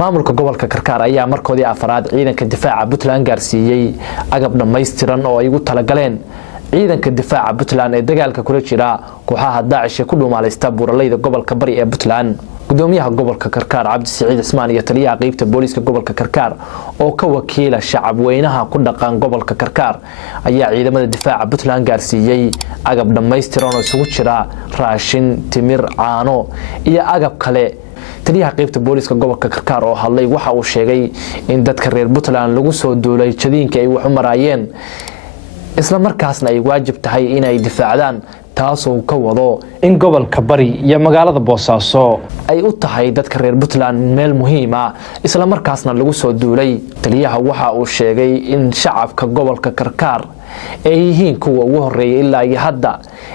maamulka gobolka Karkaar ayaa markoodii afraad ciidanka difaaca Puntland gaarsiiyay agab dhameystiran oo ay ugu talagaleen ciidanka difaaca Puntland ee dagaalka kula jira kooxaha Daesh ee ku dhumaaleysta buuraleyda gobolka Bari ee Puntland. gudoomiyaha gobolka Karkaar Cabdi Saciid Ismaan iyo taliyaha qaybta booliska gobolka Karkaar oo ka wakiila shacab weynaha ku dhaqan gobolka Karkaar ayaa ciidamada difaaca Puntland gaarsiiyay agab dhameystiran oo isugu jira raashin, timir, caano iyo agab kale. taliyaha qaybta booliska gobolka Karkaar oo hadlay waxa uu sheegay in dadka reer Puntland lagu soo duulay jadiinka ay wax u marayeen isla markaasna ay waajib tahay inay difaacdaan taasoo ka wado in gobolka Bari iyo magaalada Boosaaso ay u tahay dadka reer Puntland meel muhiim ah isla markaasna lagu soo duulay. taliyaha waxa uu sheegay in shacabka gobolka Karkaar ay yihiin kuwa ugu horeeyay ilaa iyo hadda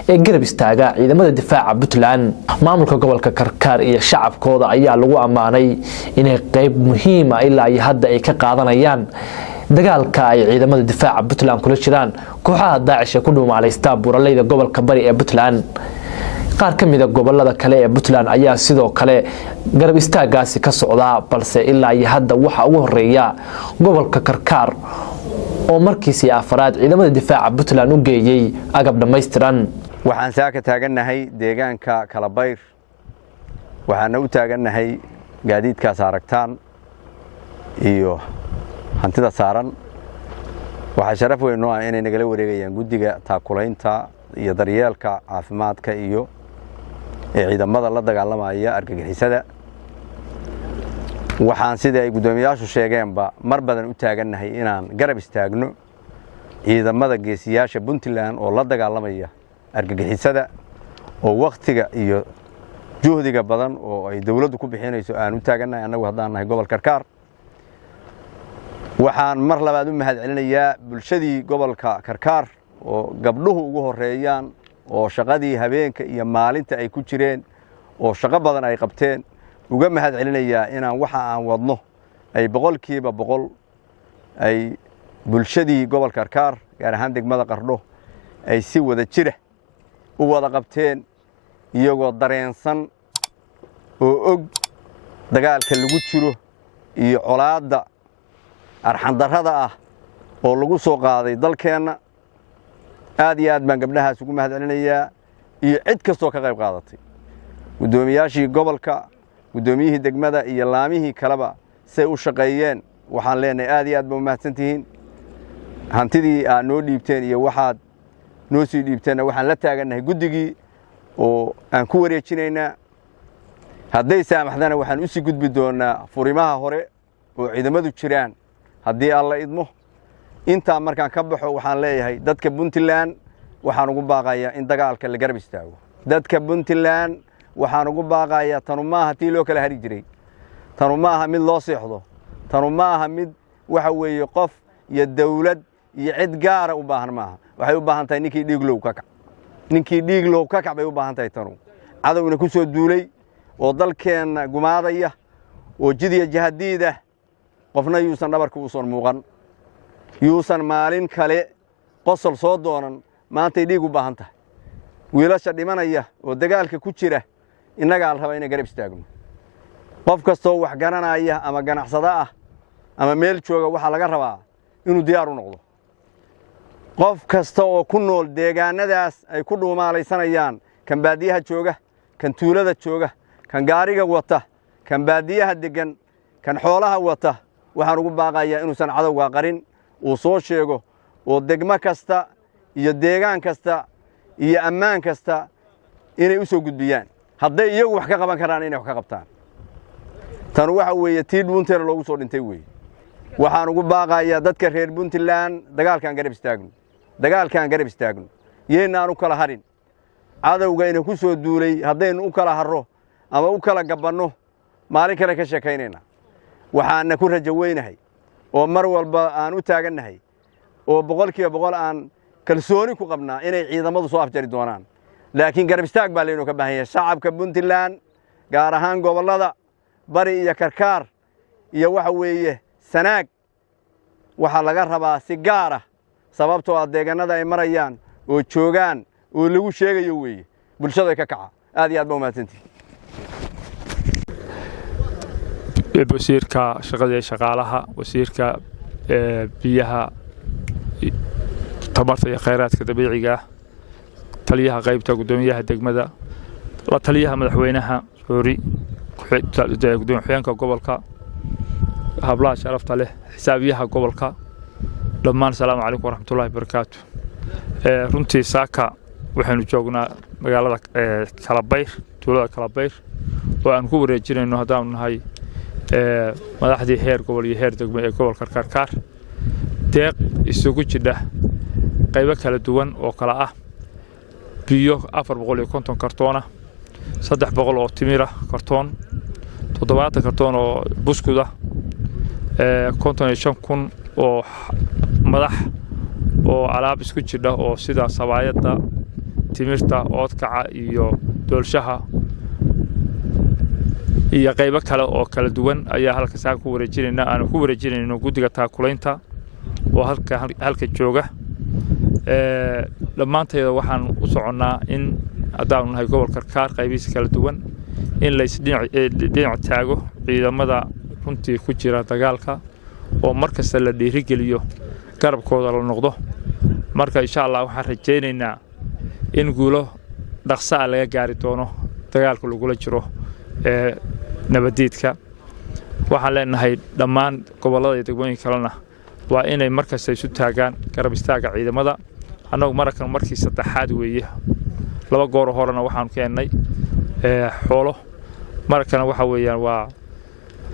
ee garab istaaga ciidamada difaaca Puntland. maamulka gobolka Karkaar iyo shacabkooda ayaa lagu amaanay inay qayb muhiim ah ilaa iyo hadda ay ka qaadanayaan dagaalka ay ciidamada difaaca Puntland kula jiraan kooxaha Daesh ee ku dhumaaleysta buuraleyda gobolka Bari ee Puntland. qaar ka mid ah gobolada kale ee Puntland ayaa sidoo kale garab istaagaasi ka socda, balse ilaa iyo hadda waxa ugu horeeya gobolka Karkaar oo markiisii afraad ciidamada difaaca Puntland u geeyay agab dhameystiran. waxaan saaka taaganahay deegaanka Kalabayr, waxaan u taaganahay gaadiidkaas aragtaan iyo hantida saaran. waxaa sharaf weyn oo ah inay nagala wareegayaan guddiga taakulaynta iyo daryeelka caafimaadka iyo ciidamada la dagaalamaya argagixisada. waxaan sida ay gudoomiyaashu sheegeenba mar badan u taaganahay inaan garab istaagno ciidamada geesiyaasha Puntland oo la dagaalamaya argagixisada oo waqtiga iyo juhdiga badan oo ay dawladdu ku bixinayso aan u taaganahay anagu haddaan nahay gobolka Karkaar. waxaan mar labaad u mahadcelinayaa bulshadii gobolka Karkaar oo gabdhuhu ugu horeeyaan oo shaqadii habeenka iyo maalinta ay ku jireen oo shaqo badan ay qabteen uga mahadcelinayaa inaan waxa aan wadno ay boqolkiiba boqol ay bulshadii gobolka Karkaar gaar ahaan degmada Qardho ay si wada jira u wada qabteen iyagoo dareensan oo og dagaalka lagu jiro iyo colaadda arxan darrada ah oo lagu soo qaaday dalkeena. aad iyo aad baan gabdhahaas ugu mahadcelinayaa iyo cid kastoo ka qayb qaadatay, gudoomiyaashii gobolka, gudoomiyihii degmada iyo laamihii kaleba say u shaqeeyeen. waxaan leenahay aad iyo aad baa u mahadsantihiin. hantidii aad noo dhiibteen iyo waxaad noo sii dhiibteenna waxaan la taaganahay guddigii oo aan ku wareejinaynaa. hadday saamaxdana waxaan u sii gudbi doonaa furimaha hore oo ciidamadu jiraan haddii alla idmo. intaa markaan ka baxo waxaan leeyahay dadka Puntland waxaan ugu baaqayaa in dagaalka la garab istaago. dadka Puntland waxaan ugu baaqayaa tanu maaha tii loo kala hari jiray, tanu maaha mid loo seexdo, tanu maaha mid waxa weeye qof iyo dawlad iyo cid gaara u baahan maaha. waxay u baahan tahay ninkii dhiiglow ka kac, ninkii dhiiglow ka kac bay u baahan tahay tanu. cadowna ku soo duulay oo dalkeena gumaadaya oo jidiya jahadiida qofna yuusan dhabarka u soo muuqan, yuusan maalin kale qosol soo doonan. maanta dhiig u baahan tahay wiilasha dhimanaya oo dagaalka ku jira innaga la raba inay garab istaagno. qof kastoo wax garanaya ama ganacsada ah ama meel jooga waxa laga rabaa inuu diyaar u noqdo. qof kasta oo ku nool deegaanadaas ay ku dhumaalaysanayaan, kan baadiyaha jooga, kan tuulada jooga, kan gaariga wata, kan baadiyaha degan, kan xoolaha wata, waxaan ugu baaqayaa inuusan cadowga qarin, uu soo sheego oo degmo kasta iyo deegaan kasta iyo ammaan kasta inay u soo gudbiyaan. hadday iyagu wax ka qaban karaan inay wax ka qabtaan. tan waxa weeye tii dhuunteena loogu soo dhintay weeye. waxaan ugu baaqayaa dadka reer Puntland dagaalkan garab istaagno, dagaalkan garab istaagno, yeynaan u kala harin. cadowga inuu ku soo duulay haddaynu u kala harro ama u kala gabanno maalin kale ka sheekaynayna. waxaana ku rajo weynahay oo mar walba aan u taaganahay oo boqolkiiba boqol aan kalsooni ku qabnaa inay ciidamadu soo afjari doonaan. laakiin garab istaag baa laynoo ka baahan yahay shacabka Puntland gaar ahaan gobolada Bari iyo Karkaar iyo waxa weeye Sanaag. waxaa laga rabaa si gaar ah sababtoo ah deegaanada ay marayaan oo joogaan oo lagu sheegayo weeye bulshada ka kaca. aad iyo aad baa u mahadsantihiin. wasiirka shaqada shaqaalaha wasiirka biyaha tamarta iyo kheyraadka dabiiciga taliyaha qaybta gudoomiyaha degmada la taliyaha madaxweynaha soori gudoomiyaha gobolka hablaha sharafta leh xisaabiyaha gobolka dhammaan salaamu calaykum waraxmatullaahi wabarakaatu runtii saaka waxaanu joognaa magaalada Kalabayr tuulada Kalabayr oo aan ku wareejinayno hadaan nahay madaxdii heer gobol iyo heer degmo ee gobolka Karkaar deeq isugu jidha qaybo kala duwan oo kala ah biyo 450 kartoona 300 oo timira kartoon 70 kartoon oo buskuda 55,000 oo madax oo alaab isku jidha oo sida sabaayada timirta oodkaca iyo doolshaha iyo qaybo kale oo kala duwan ayaa halka saaka ku wareejinayna guddiga taakulaynta oo halka jooga dhammaanteeda waxaan u soconnaa in haddaanu nahay gobolka Karkaar qaybihiisa kala duwan in la isdhinac taago ciidamada runtii ku jira dagaalka oo markasta la dhiirigeliyo garabkooda la noqdo marka insha Allah waxaan rajaynaynaa in guulo dhaqso ah laga gaari doono dagaalka lagula jiro nabadiidka waxaan leenahay dhammaan gobolada degmooyinka kalena waa inay markasta isu taagaan garab istaaga ciidamada annagu markii saddexaad weeye laba goor horena waxaan keenay xoolo markana waxa weeyaan waa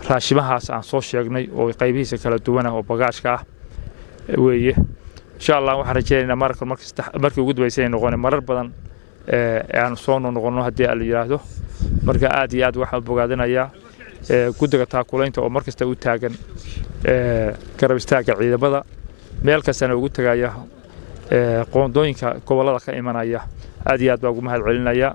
raashimahaas aan soo sheegnay oo qaybihiisa kala duwan oo bagaashka ah weeye insha Allah waxaan rajaynaynaa markii ugu dambeysay noqon marar badan aan soo noqono hadii la yiraahdo marka aad iyo aad waxaan bogaadinayaa guddiga taakulaynta oo markasta u taagan garab istaaga ciidamada meel kastana ugu tagaya qoondooyinka gobolada ka imanaya aad iyo aad baa ugu mahad celinaya